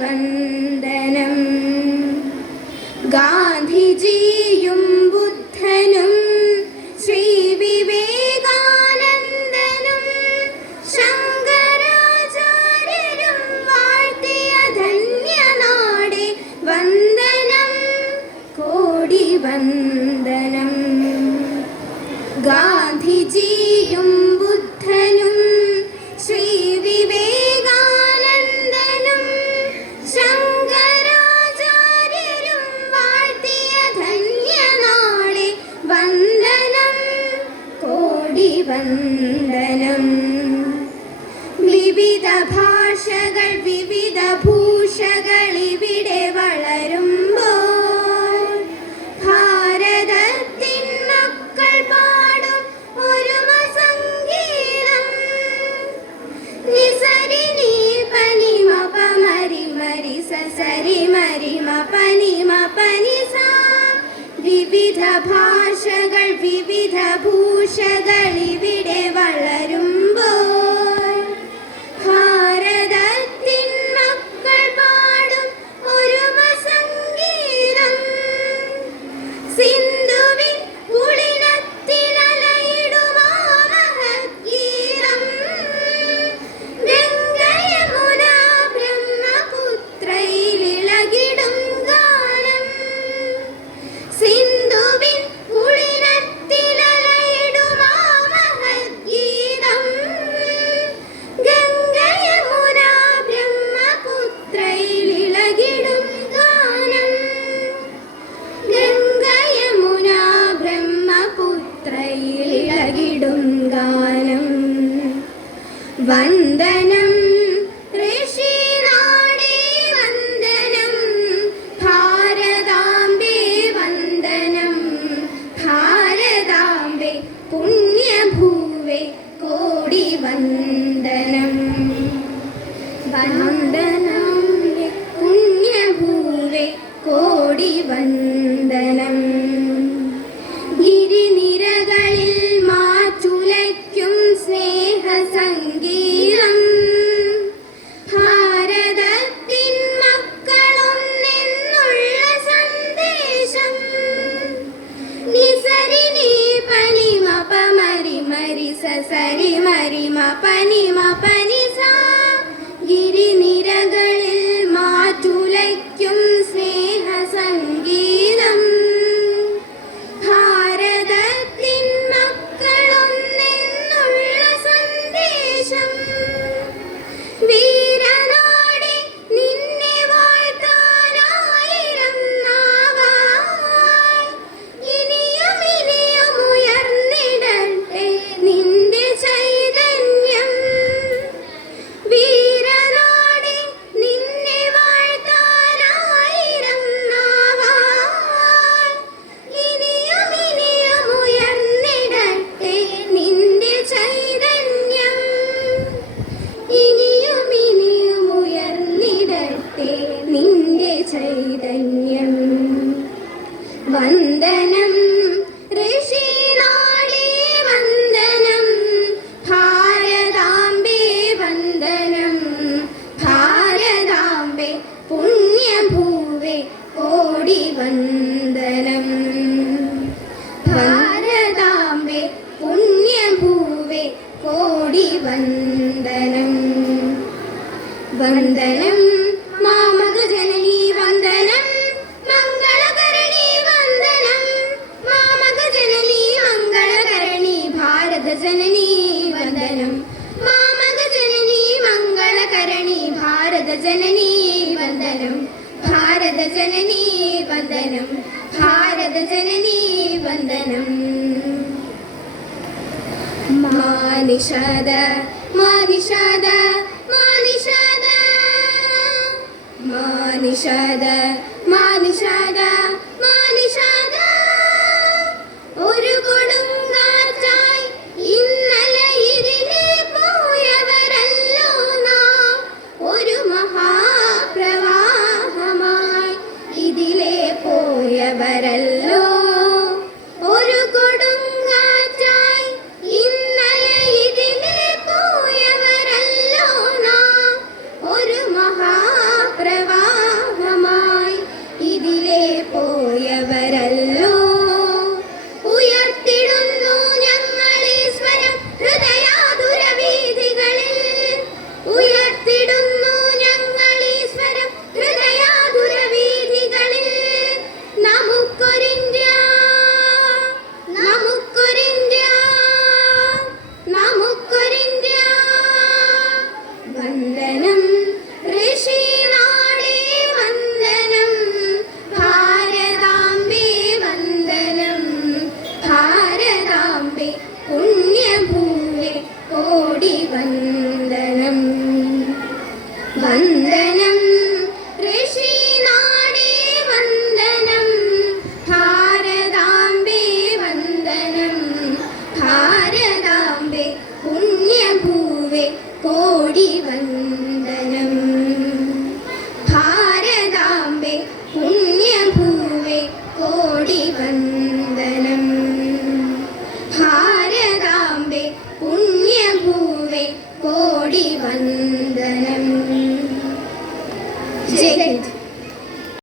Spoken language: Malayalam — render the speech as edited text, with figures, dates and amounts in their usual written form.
വന്ദനം. ഗാന്ധിജിയും ബുദ്ധനും ശ്രീ വിവേകാനന്ദനും ശങ്കരാചാര്യരും വാഴ്ത്തിയ ധന്യനാടേ വന്ദനം, കോടി വന്ദനം. ഗാന്ധിജിയും ബുദ്ധനും ശ്രീ വിവേകാനന്ദനും ശങ്കരാചാര്യരും വാഴ്ത്തിയ ധന്യനാടേ വന്ദനം, കോടി വന്ദനം. വിവിധ ഭാഷകൾ വിവിധ ഭൂഷകൾ ഇവിടെ വളരുമ്പോൾ ഭാരതത്തിൻ മക്കൾ പാടും ഒരുമ സംഗീതം. നിസരി നീ പനി മപ മരി മരി സരി മരി മപനി മപനി സാ. വിവിധ ഭാഷകൾ വിവിധ ഭൂഷകൾ ഇവിടെ വളരുമ്പോൾ ഭാരതത്തിൻ മക്കൾ പാടും ഒരുമ സംഗീതം. സിന്ധുവിൻ പുളിനത്തിലലയിടുമാ മഹദ്ഗീതം. ഗംഗയമുന ബ്രഹ്മപുത്രയിലിളകിടും ഗാനം. സിന്ധുവിൻ പുളിനത്തിലലയിടുമാ മഹദ്ഗീതം. ഗംഗയമുന ബ്രഹ്മപുത്രയിലിളകിടും ഗാനം. ഗംഗയമുന ബ്രഹ്മപുത്രയിലിളകിടും ഗാനം. വന്ദനം ഋഷിനാടേ വന്ദനം, ഭാരതാംബേ വന്ദനം. ഭാരതാംബേ പുണ്യഭൂവേ കോടി വന്ദനം. വന്ദനം പുണ്യഭൂവേ കോടി വന്ദനം. ഗിരിനിരകളിൽ മാറ്റുലയ്ക്കും സ്നേഹസംഗീതം. ഭാരതത്തിൻ മക്കളൊന്നെന്നുള്ള സന്ദേശം. നിസരി നീ പനി മപ മരി മരി സരി മരി മപനി മപനി സാ. ഗിരിനിരകളിൽ മാറ്റുലയ്ക്കും സ്നേഹസംഗീതം. ഭാരതത്തിൻ മക്കളൊന്നെന്നുള്ള സന്ദേശം. വീരനാടേ നിന്നെ വാഴ്ത്താനായിരം നാവായി. ഇനിയും ഇനിയും ഉയർന്നിടട്ടെ നിന്റെ ചൈതന്യം. വീരനാടേ നിന്നെ വാഴ്ത്താനായിരം നാവായി. ഇനിയും ഇനിയും ഉയർന്നിടട്ടെ നിന്റെ ചൈതന്യം. ഇനിയും ഇനിയും ഉയർന്നിടട്ടെ നിന്റെ ചൈതന്യം. വന്ദനം ഋഷിനാടേ വന്ദനം, ഭാരതാംബേ വന്ദനം. ഭാരതാംബേ പുണ്യഭൂവേ കോടി വന്ദനം. ഭാരതാംബേ പുണ്യഭൂവേ കോടി വന്ദനം. വന്ദനം മാമകജനനീ വന്ദനം, മംഗളകരണീ വന്ദനം. മാമകജനനീ മംഗളകരണീ ഭാരതജനനീ വന്ദനം. മാമകജനനീ മംഗളകരണീ ഭാരതജനനീ വന്ദനം. ഭാരതജനനീ വന്ദനം. ഭാരതജനനീ വന്ദനം. മാനിഷാദ മാനിഷാദ മാനിഷാദ മാനിഷാദ മാനിഷാദ മാനിഷാദ. ഒരു കൊടുങ്കാറ്റായി ഇന്നലെ ഇതിലെ പോയവരല്ലോ നാം. ഒരു മഹാപ്രവാഹമായി ഇതിലെ പോയവരല്ലോ. ഒരു കൊടുങ്കാറ്റായി ഇന്നലെ ഇതിലെ പോയവരല്ലോ നാം. ഒരു മഹാപ്രവാഹമായി വന്ദനം ഋഷിനാടേ വന്ദനം ഭാരതാംബേ വന്ദനം ഭാരതാംബേ പുണ്യഭൂവേ കോടി വന്ദനം ഭാരതാംബേ പുണ്യഭൂവേ കോടി വന്ദനം ഭാരതാംബേ പുണ്യഭൂവേ കോടി വന്ദനം. ജയ് ഹിന്ദ്.